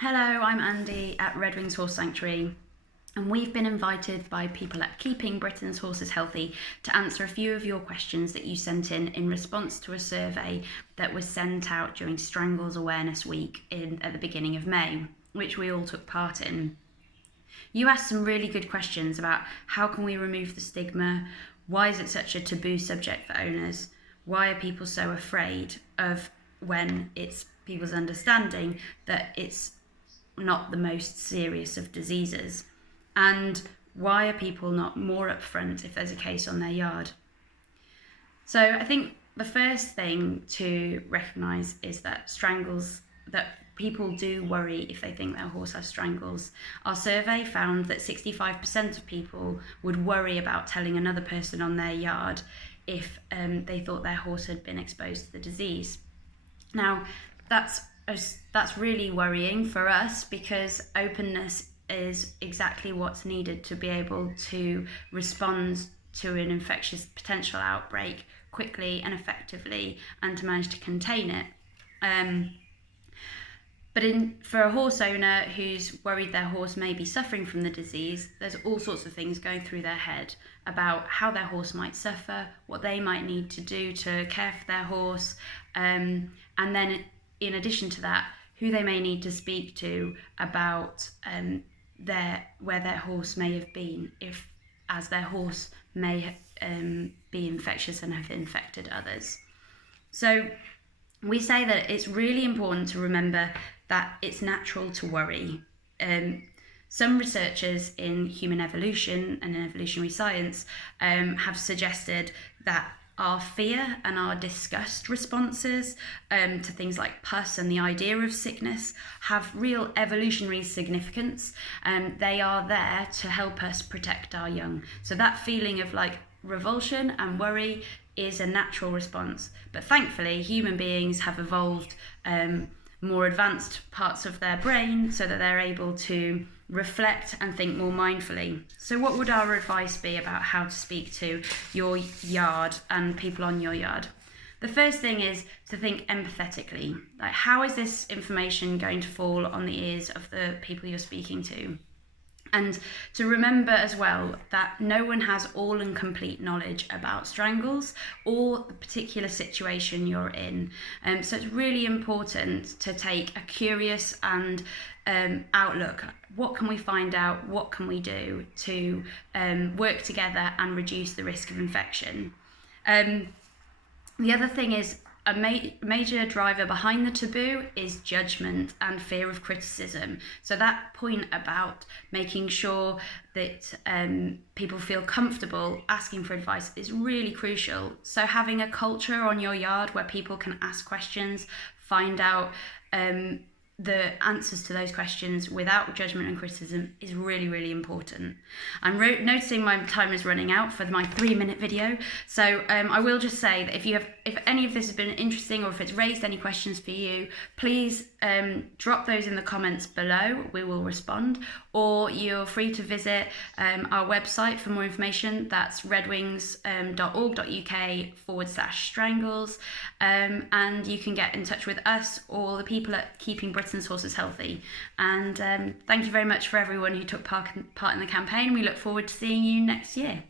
Hello, I'm Andie at Red Wings Horse Sanctuary, and we've been invited by people at Keeping Britain's Horses Healthy to answer a few of your questions that you sent in response to a survey that was sent out during Strangles Awareness Week at the beginning of May, which we all took part in. You asked some really good questions about how can we remove the stigma, why is it such a taboo subject for owners, why are people so afraid of when it's people's understanding that it's not the most serious of diseases, and why are people not more upfront if there's a case on their yard. So I think the first thing to recognise is that people do worry if they think their horse has strangles. Our survey found that 65% of people would worry about telling another person on their yard if they thought their horse had been exposed to the disease. Now, that's really worrying for us, because openness is exactly what's needed to be able to respond to an infectious potential outbreak quickly and effectively and to manage to contain it. But for a horse owner who's worried their horse may be suffering from the disease, there's all sorts of things going through their head about how their horse might suffer, what they might need to do to care for their horse, and then in addition to that, who they may need to speak to about where their horse may have been, as their horse may be infectious and have infected others. So we say that it's really important to remember that it's natural to worry. Some researchers in human evolution and in evolutionary science have suggested that our fear and our disgust responses to things like pus and the idea of sickness have real evolutionary significance. They are there to help us protect our young. So that feeling of revulsion and worry is a natural response. But thankfully, human beings have evolved more advanced parts of their brain so that they're able to reflect and think more mindfully. So what would our advice be about how to speak to your yard and people on your yard? The first thing is to think empathetically. How is this information going to fall on the ears of the people you're speaking to? And to remember as well that no one has all and complete knowledge about strangles or the particular situation you're in. So it's really important to take a curious and outlook. What can we find out? What can we do to work together and reduce the risk of infection? The other thing is, a major driver behind the taboo is judgment and fear of criticism. So that point about making sure that people feel comfortable asking for advice is really crucial. So having a culture on your yard where people can ask questions, find out the answers to those questions without judgment and criticism is really, really important. I'm noticing my time is running out for my 3-minute video, so I will just say that if any of this has been interesting or if it's raised any questions for you, please drop those in the comments below. We will respond, or you're free to visit our website for more information. That's redwings.org.uk/strangles, and you can get in touch with us or the people at Keeping Britain's Horses Healthy. And thank you very much for everyone who took part in the campaign. We look forward to seeing you next year.